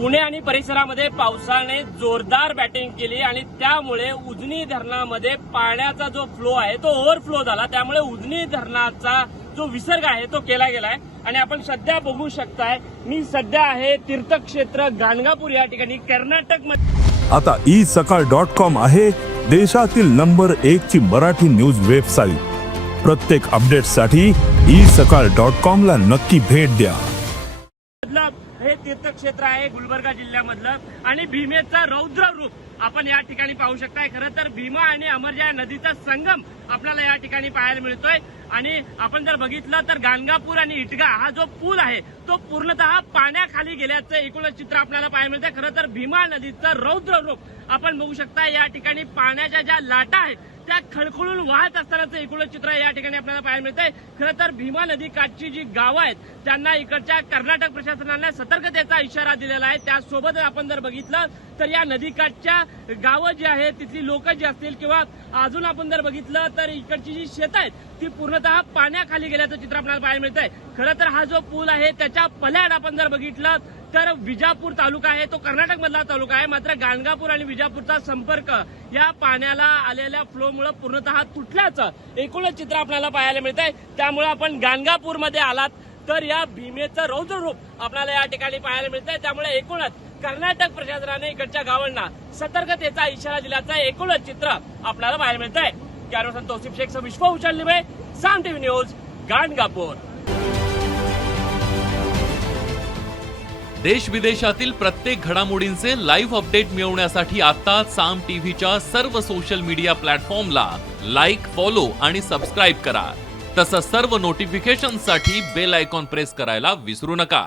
पुणे आणि परिसरामध्ये पावसाने जोरदार बॅटिंग केली आणि त्यामुळे उजनी धरणामध्ये पाण्याचा जो फ्लो आहे तो ओव्हरफ्लो झाला। त्यामुळे उजनी धरणाचा जो विसर्ग आहे तो केला गेलाय आणि आपण सध्या बघू शकताय, मी सध्या आहे तीर्थक्षेत्र गाणगापूर या ठिकाणी कर्नाटक मध्ये। आता isakal.com आहे देशातील नंबर 1 ची मराठी न्यूज वेबसाईट। प्रत्येक अपडेटसाठी isakal.com ला नक्की भेट द्या। हे तीर्थक्षेत्र आहे गुलबर्गा जिल्ह्यामधलं आणि भीमेचा रौद्र रूप आपण या ठिकाणी पाहू शकताय। खरं तर भीमा आणि अमरजा नदीचा संगम आपल्याला या ठिकाणी पाहायला मिळतोय आणि आपण जर बघितलं तर गाणगापूर आणि इटगा हा जो पूल आहे तो पूर्णतः पाण्याखाली गेल्याचं एकूणच चित्र आपल्याला पाहायला मिळतंय। खरं तर भीमा नदीचं रौद्र रूप आपण बघू शकता। या ठिकाणी पाण्याच्या ज्या लाटा आहेत त्या खळखळून वाहत असतानाचं एकूणच चित्र या ठिकाणी आपल्याला पाहायला मिळतंय। खरं तर भीमा नदी काठची जी गावं आहेत त्यांना इकडच्या कर्नाटक प्रशासनाने सतर्कतेचा इशारा दिलेला आहे। त्यासोबतच आपण जर बघितलं तर या नदीकाठच्या गावं जी आहेत तिथली लोक जी असतील किंवा अजून आपण जर बघितलं तर इकडची जी शेत आहेत ती पूर्णतः पाण्याखाली गेल्याचं चित्र आपल्याला पाहायला मिळतंय। खरं तर हा जो पूल आहे त्याच्या पल्याड आपण जर बघितलं तर विजापूर तालुका आहे तो कर्नाटक मधला तालुका आहे, मात्र गाणगापूर आणि विजापूरचा संपर्क या पाण्याला आलेल्या फ्लोमुळे पूर्णतः तुटल्याचं एकूणच चित्र आपल्याला पाहायला मिळतंय। त्यामुळे आपण गाणगापूर मध्ये आलात तर या भीमेचं रौद्र रूप आपल्याला या ठिकाणी पाहायला मिळतंय। त्यामुळे एकूणच कर्नाटक प्रशासनाने इकडच्या गावांना सतर्कतेचा इशारा दिल्याचं एकूणच चित्र आपल्याला पाहायला मिळतंय। कॅमेरामन तौसिफ शेख सह विश्व उचलनिबे, साम टीव्ही न्यूज, गाणगापूर। देश विदेशातील प्रत्येक घडामोडींचे लाईव्ह अपडेट मिळवण्यासाठी आता साम टीव्हीच्या सर्व सोशल मीडिया प्लॅटफॉर्मला लाईक, फॉलो आणि सबस्क्राईब करा। तसंच सर्व नोटिफिकेशनसाठी बेल आयकॉन प्रेस करायला विसरू नका।